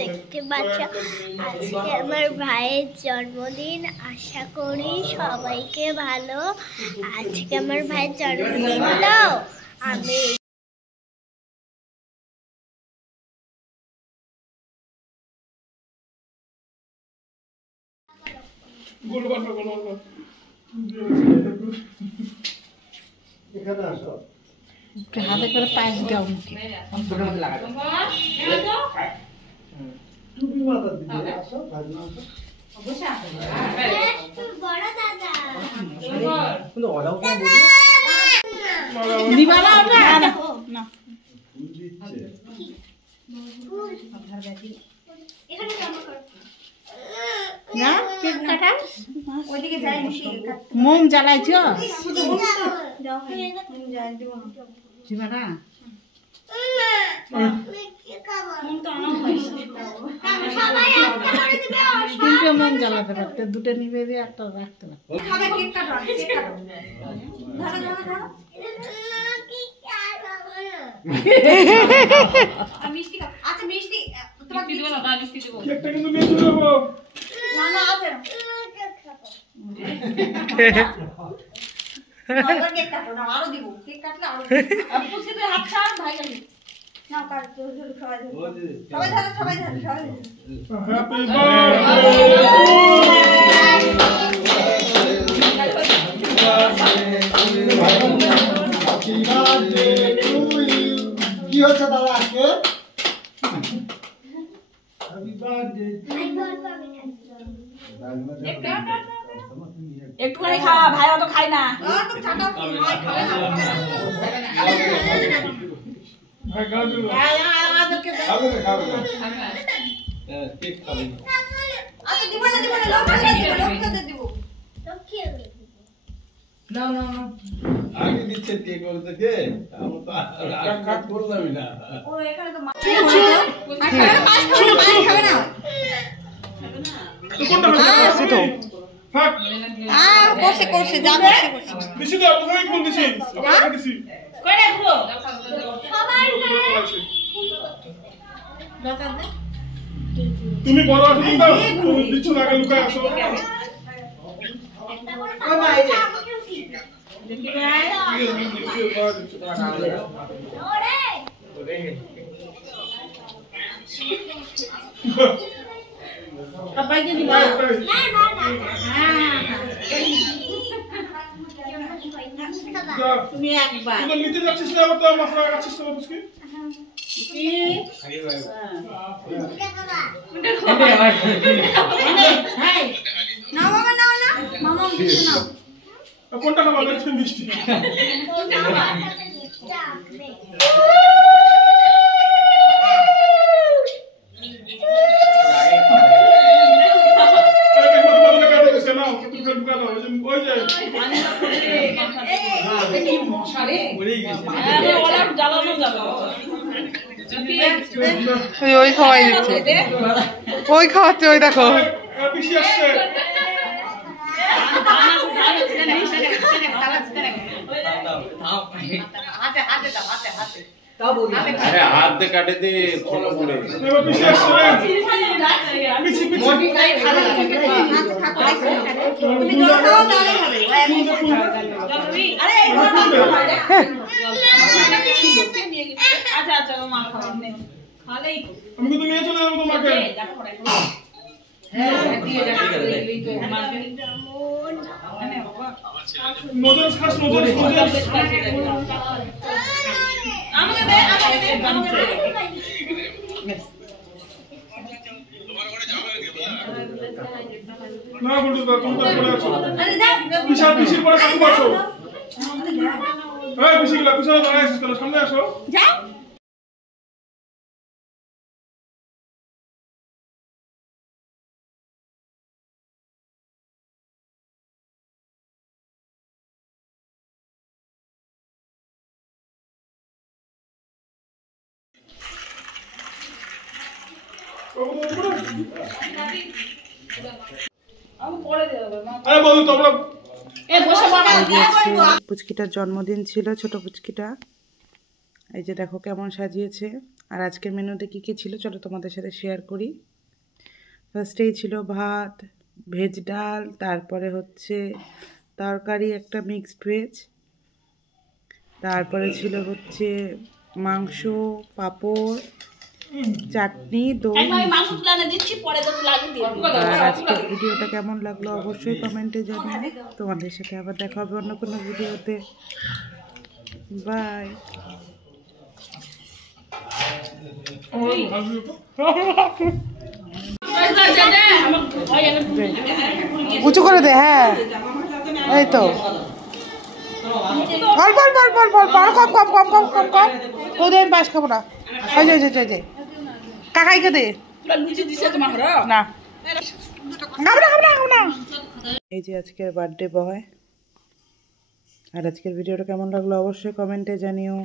দেখতে পাচ্ছ আজকে আমার ভাইয়ের জন্মদিন। আশা করি সবাইকে ভালো। আজকে আমার ভাইয়ের জন্মদিন, তো আমি হাতে করে পায়েস দাও মোম জ্বালাইছ তিনটে মোম জ্বালাতে পারতে, দুটো নিবে দিয়ে একটা রাখতে পারতে। কি হচ্ছে দাদা আজকে? একটুখানি খাওয়া, ভাই অত খাই না। আগে দিচ্ছে কে করতে কে আমি তো কাট করলামই না। ও এখানে তো খাবে না তো কোনটা আছে তো ফাক করছে যা করছে দিছি তো আপনাকে কোন দিছি আপনাকে দিছি কই রাখবো সবাই তুমি বড় আছো দাও, তুমি দিচ্ছ না আগে লুকায় আসো। ও ভাই দেখি ভাই সবাইকে দিবা না তুমি একবার তুই নিতে যাচ্ছিস না, তো মশলা কাটছিস না বুঝকি কি আরে ভাই না মামা না মামা দিতে নাও। কোনটা খাবা? দেখছেন মিষ্টি ওই খাওয়াই দিচ্ছে, ওই খাওয়াচ্ছে, ওই দেখো পিসি আসছে। আরে হাত দিয়ে কাটে দে ফলো করে পিসি আসছে পিসি পিসি তুমি জল খাও তাহলে হবে। আরে এই ছিল কে নিয়ে গেছে? আচ্ছা আচ্ছা মা খাবার নেই খালেই আমি কিন্তু নিয়ে চলে যাবো তোমাকে। নজর খাস, নজর আমাকে দে না বলতো তুমি তো পড়ে আছো। পিসা পিসির পরে কাকু আসো। এই পিসিগুলা পিছনে দাঁড়ায় আছিস কেন? সামনে আসো। যা পুচকিটার জন্মদিন ছিল, ছোট পুচকিটা। এই যে দেখো কেমন সাজিয়েছে। আর আজকের মেনুতে কী কী ছিল চলো তোমাদের সাথে শেয়ার করি। ফার্স্টেই ছিল ভাত, ভেজ ডাল, তারপরে হচ্ছে তরকারি একটা মিক্সড ভেজ, তারপরে ছিল হচ্ছে মাংস, পাঁপড়, চাটনি, দই। আর আজকের ভিডিওটা কেমন লাগলো অবশ্যই কমেন্টে জানিও। তোমাদের সাথে আবার দেখা হবে অন্য কোনো ভিডিওতে। বাই। উঁচু করে দে। হ্যাঁ এই তো অল্প অল্প অল্প অল্প অল্প আরো কম কম কম কম কম কম। ওদের আমি পাশ খাবো না। ওই যে কাকাইকে দে না। এই যে আজকের বার্থডে বয়। আর আজকের ভিডিওটা কেমন লাগলো অবশ্যই কমেন্টে জানিও।